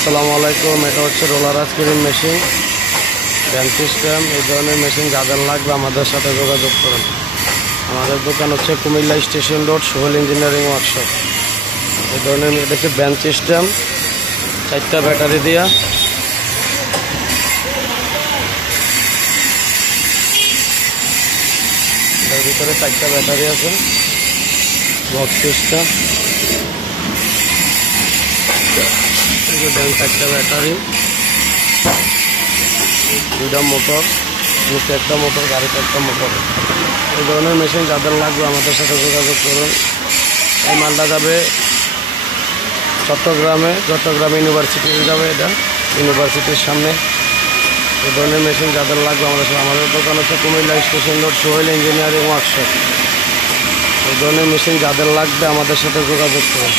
আসসালামু আলাইকুম। এটা হচ্ছে roller ice cream machine, band system. এই ধরনের মেশিন যাদের লাগবে আমাদের সাথে যোগাযোগ করুন। আমাদের দোকান হচ্ছে Comilla station road, Sohel engineering workshop. এই ধরনের এটা হচ্ছে ব্যান্ড সিস্টেম, 4টা ব্যাটারি দিয়া। এর ভিতরে 4টা ব্যাটারি আছে, বক্স সিস্টেম। 4টা ব্যাটারি, 2টা মোটর, নিচে একটা মোটর, গাড়িতে একটা মোটর। এই ধরনের মেশিন যাদের লাগবে আমাদের সাথে যোগাযোগ করুন। এই মালটা যাবে চট্টগ্রাম ইউনিভার্সিটিতে যাবে। এটা ইউনিভার্সিটির সামনে। এই ধরনের মেশিন যাদের লাগবে আমাদের দোকান হচ্ছে Comilla station road, Sohel engineering workshop. এই ধরনের মেশিন যাদের লাগবে আমাদের সাথে যোগাযোগ করুন।